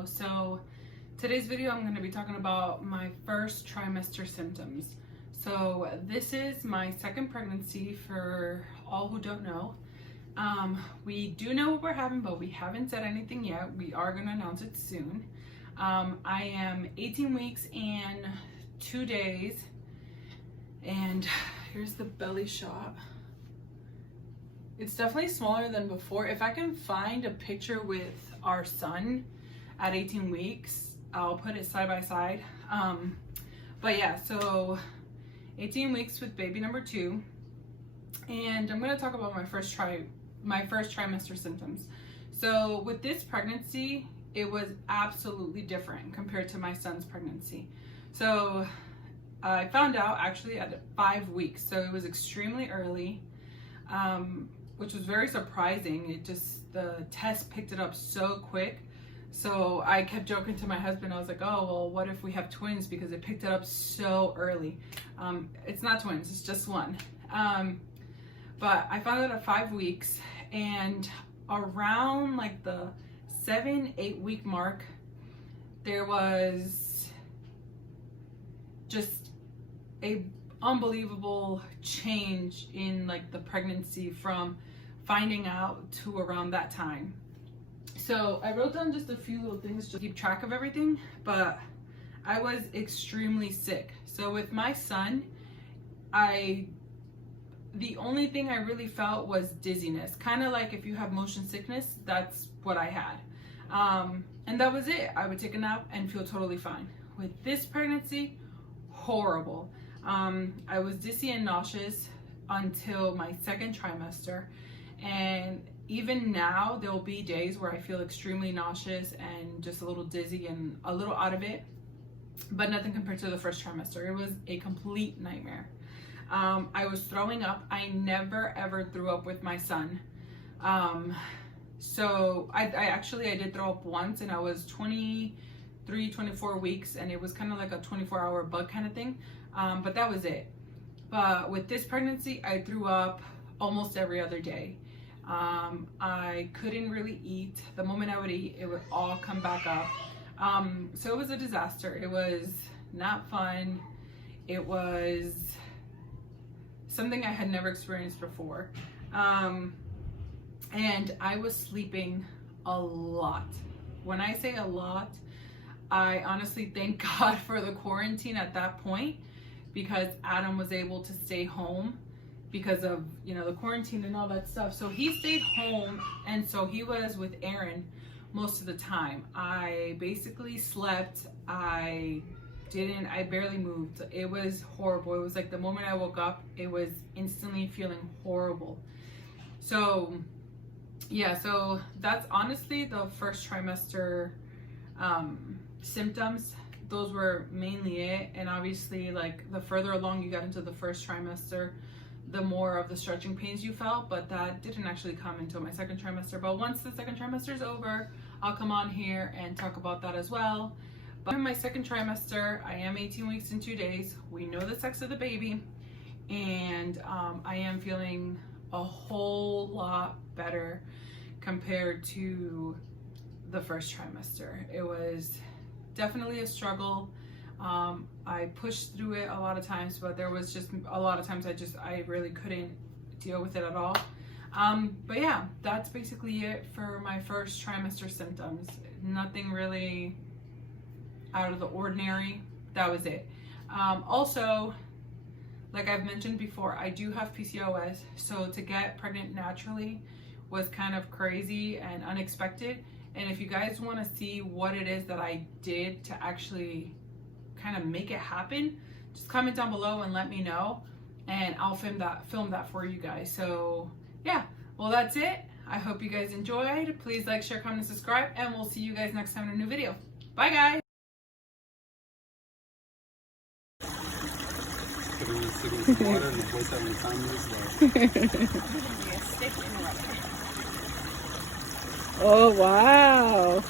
video. So today's video I'm going to be talking about my first trimester symptoms. So this is my second pregnancy for all who don't know. We do know what we're having, but we haven't said anything yet. We are going to announce it soon. I am 18 weeks and 2 days, and here's the belly shot. It's definitely smaller than before. If I can find a picture with our son at 18 weeks, I'll put it side by side. But yeah, so 18 weeks with baby number 2, and I'm going to talk about my first trimester symptoms. So with this pregnancy, it was absolutely different compared to my son's pregnancy. So I found out actually at 5 weeks, so it was extremely early, which was very surprising. The test picked it up so quick. So I kept joking to my husband. I was like, oh, well, what if we have twins, because it picked it up so early. It's not twins, it's just one. But I found out at 5 weeks, and around like the 7-8 week mark, there was just a unbelievable change in like the pregnancy from finding out to around that time. So I wrote down just a few little things to keep track of everything, but I was extremely sick. So with my son, the only thing I really felt was dizziness. Kind of like if you have motion sickness, that's what I had. And that was it. I would take a nap and feel totally fine. With this pregnancy, horrible. I was dizzy and nauseous until my second trimester. And even now, there'll be days where I feel extremely nauseous and just a little dizzy and a little out of it, but nothing compared to the first trimester. It was a complete nightmare. I was throwing up. I never ever threw up with my son. So I did throw up once, and I was 24 weeks, and it was kind of like a 24-hour bug kind of thing. But that was it. But with this pregnancy, I threw up almost every other day. I couldn't really eat. The moment I would eat, it would all come back up. So it was a disaster. It was not fun. It was something I had never experienced before. And I was sleeping a lot. When I say a lot, I honestly thank God for the quarantine at that point, because Adam was able to stay home because of, the quarantine and all that stuff. So he stayed home, and so he was with Aaron most of the time. I basically slept. I barely moved. It was horrible. It was like the moment I woke up, it was instantly feeling horrible. So yeah, so that's honestly the first trimester symptoms. Those were mainly it. And obviously, like, the further along you got into the first trimester, the more of the stretching pains you felt, but that didn't actually come until my second trimester. But once the second trimester is over, I'll come on here and talk about that as well. But in my second trimester, I am 18 weeks and 2 days. We know the sex of the baby, and I am feeling a whole lot better compared to the first trimester. It was definitely a struggle. I pushed through it a lot of times, but there was just a lot of times I really couldn't deal with it at all. But yeah, that's basically it for my first trimester symptoms. Nothing really out of the ordinary. That was it. Also, like I've mentioned before, I do have PCOS, so to get pregnant naturally was kind of crazy and unexpected. And if you guys want to see what it is that I did to actually kind of make it happen, just comment down below and let me know, and I'll film that for you guys. So yeah, well, that's it. I hope you guys enjoyed. Please like, share, comment, and subscribe, and we'll see you guys next time in a new video. Bye, guys. Oh, wow.